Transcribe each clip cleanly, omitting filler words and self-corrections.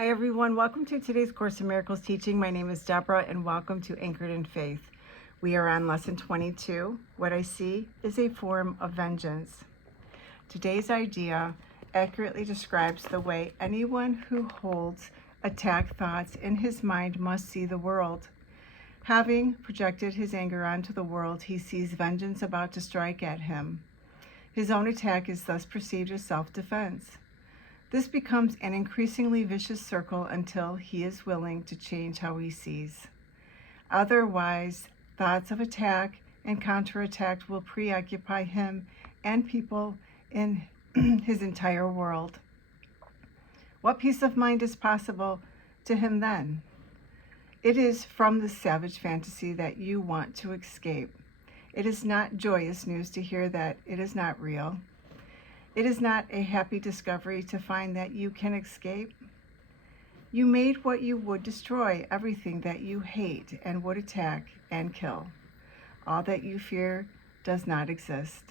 Hi everyone, welcome to today's Course in Miracles teaching. My name is Deborah and welcome to Anchored in Faith. We are on lesson 22. What I see is a form of vengeance. Today's idea accurately describes the way anyone who holds attack thoughts in his mind must see the world. Having projected his anger onto the world, he sees vengeance about to strike at him. His own attack is thus perceived as self-defense. This becomes an increasingly vicious circle until he is willing to change how he sees. Otherwise, thoughts of attack and counterattack will preoccupy him and people in his entire world. What peace of mind is possible to him then? It is from the savage fantasy that you want to escape. It is not joyous news to hear that it is not real. It is not a happy discovery to find that you can escape. You made what you would destroy everything that you hate and would attack and kill. All that you fear does not exist.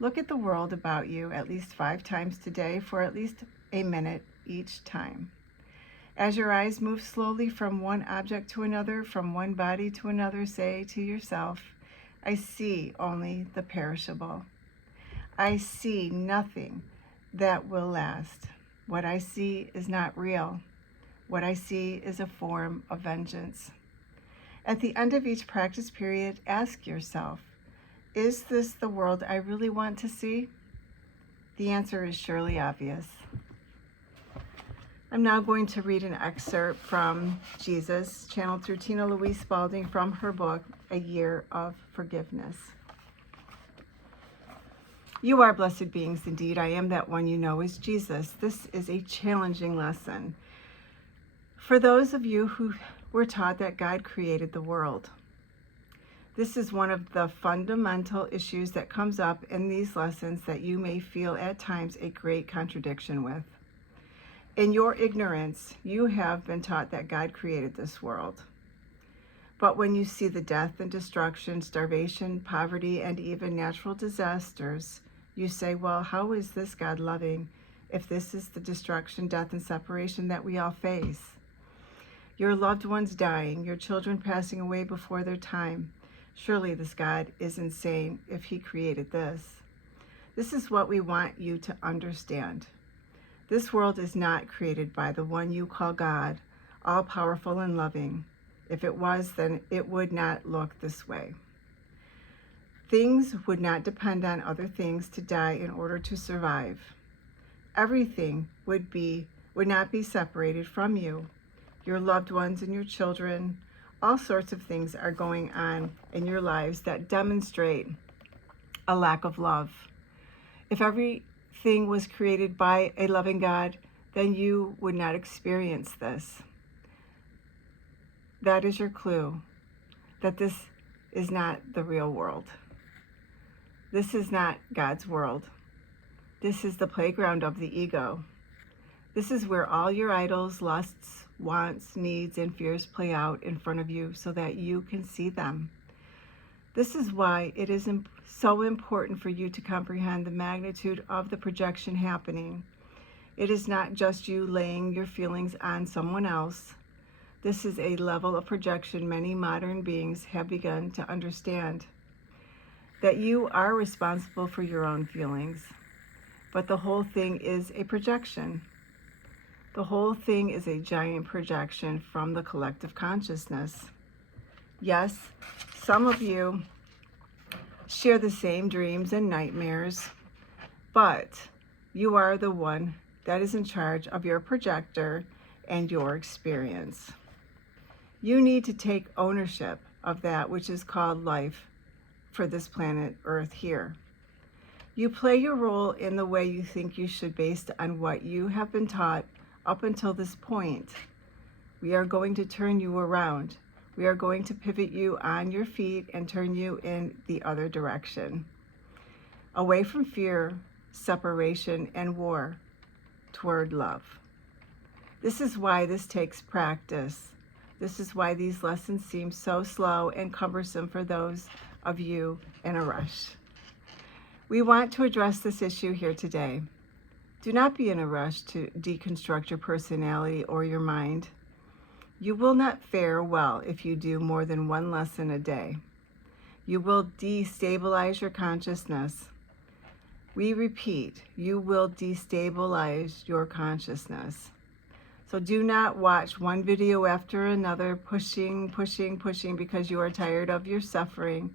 Look at the world about you at least 5 times today for at least a minute each time. As your eyes move slowly from one object to another, from one body to another, say to yourself, I see only the perishable. I see nothing that will last. What I see is not real. What I see is a form of vengeance. At the end of each practice period, ask yourself, is this the world I really want to see? The answer is surely obvious. I'm now going to read an excerpt from Jesus, channeled through Tina Louise Spalding from her book, A Year of Forgiveness. You are blessed beings indeed. I am that one you know is Jesus. This is a challenging lesson for those of you who were taught that God created the world. This is one of the fundamental issues that comes up in these lessons that you may feel at times a great contradiction with. In your ignorance, you have been taught that God created this world. But when you see the death and destruction, starvation, poverty, and even natural disasters, you say, well, how is this God loving if this is the destruction, death, and separation that we all face? Your loved ones dying, your children passing away before their time. Surely this God is insane if he created this. This is what we want you to understand. This world is not created by the one you call God, all-powerful and loving. If it was, then it would not look this way. Things would not depend on other things to die in order to survive. Everything would not be separated from you. Your loved ones and your children, all sorts of things are going on in your lives that demonstrate a lack of love. If everything was created by a loving God, then you would not experience this. That is your clue that this is not the real world. This is not God's world. This is the playground of the ego. This is where all your idols, lusts, wants, needs, and fears play out in front of you so that you can see them. This is why it is so important for you to comprehend the magnitude of the projection happening. It is not just you laying your feelings on someone else. This is a level of projection many modern beings have begun to understand. That you are responsible for your own feelings, but the whole thing is a projection. The whole thing is a giant projection from the collective consciousness. Yes, some of you share the same dreams and nightmares, but you are the one that is in charge of your projector and your experience. You need to take ownership of that which is called life for this planet Earth here. You play your role in the way you think you should based on what you have been taught up until this point. We are going to turn you around. We are going to pivot you on your feet and turn you in the other direction. Away from fear, separation, and war, toward love. This is why this takes practice. This is why these lessons seem so slow and cumbersome for those of you in a rush. We want to address this issue here today. Do not be in a rush to deconstruct your personality or your mind. You will not fare well if you do more than one lesson a day. You will destabilize your consciousness. We repeat, you will destabilize your consciousness. So do not watch one video after another, pushing because you are tired of your suffering.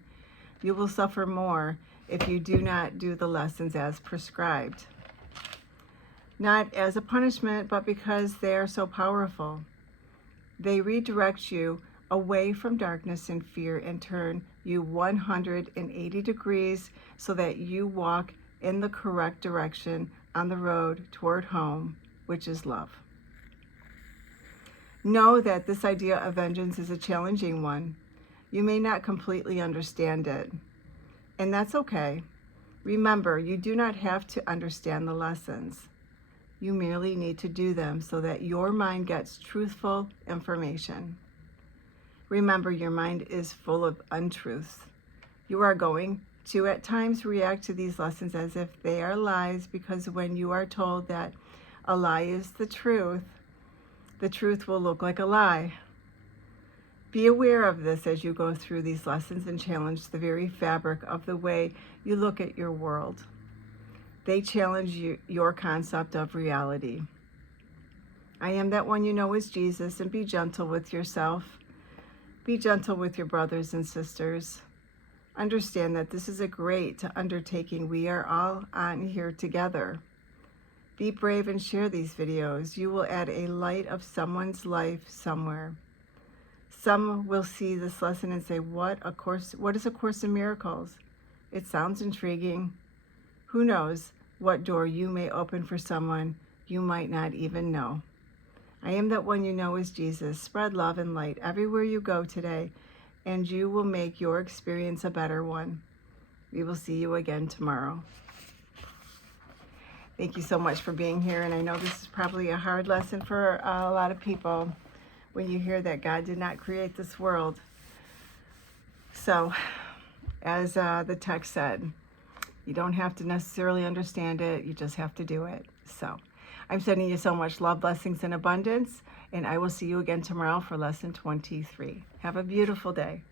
You will suffer more if you do not do the lessons as prescribed. Not as a punishment, but because they are so powerful. They redirect you away from darkness and fear and turn you 180 degrees so that you walk in the correct direction on the road toward home, which is love. Know that this idea of vengeance is a challenging one. You may not completely understand it, and that's okay. Remember, you do not have to understand the lessons. You merely need to do them so that your mind gets truthful information. Remember, your mind is full of untruths. You are going to at times react to these lessons as if they are lies, because when you are told that a lie is the truth will look like a lie. Be aware of this as you go through these lessons and challenge the very fabric of the way you look at your world. They challenge your concept of reality. I am that one you know is Jesus, and be gentle with yourself. Be gentle with your brothers and sisters. Understand that this is a great undertaking. We are all on here together. Be brave and share these videos. You will add a light of someone's life somewhere. Some will see this lesson and say, what is A Course in Miracles? It sounds intriguing. Who knows what door you may open for someone you might not even know. I am that one you know is Jesus. Spread love and light everywhere you go today, and you will make your experience a better one. We will see you again tomorrow. Thank you so much for being here, and I know this is probably a hard lesson for a lot of people when you hear that God did not create this world. So, as the text said, you don't have to necessarily understand it, you just have to do it. So, I'm sending you so much love, blessings, and abundance, and I will see you again tomorrow for lesson 23. Have a beautiful day.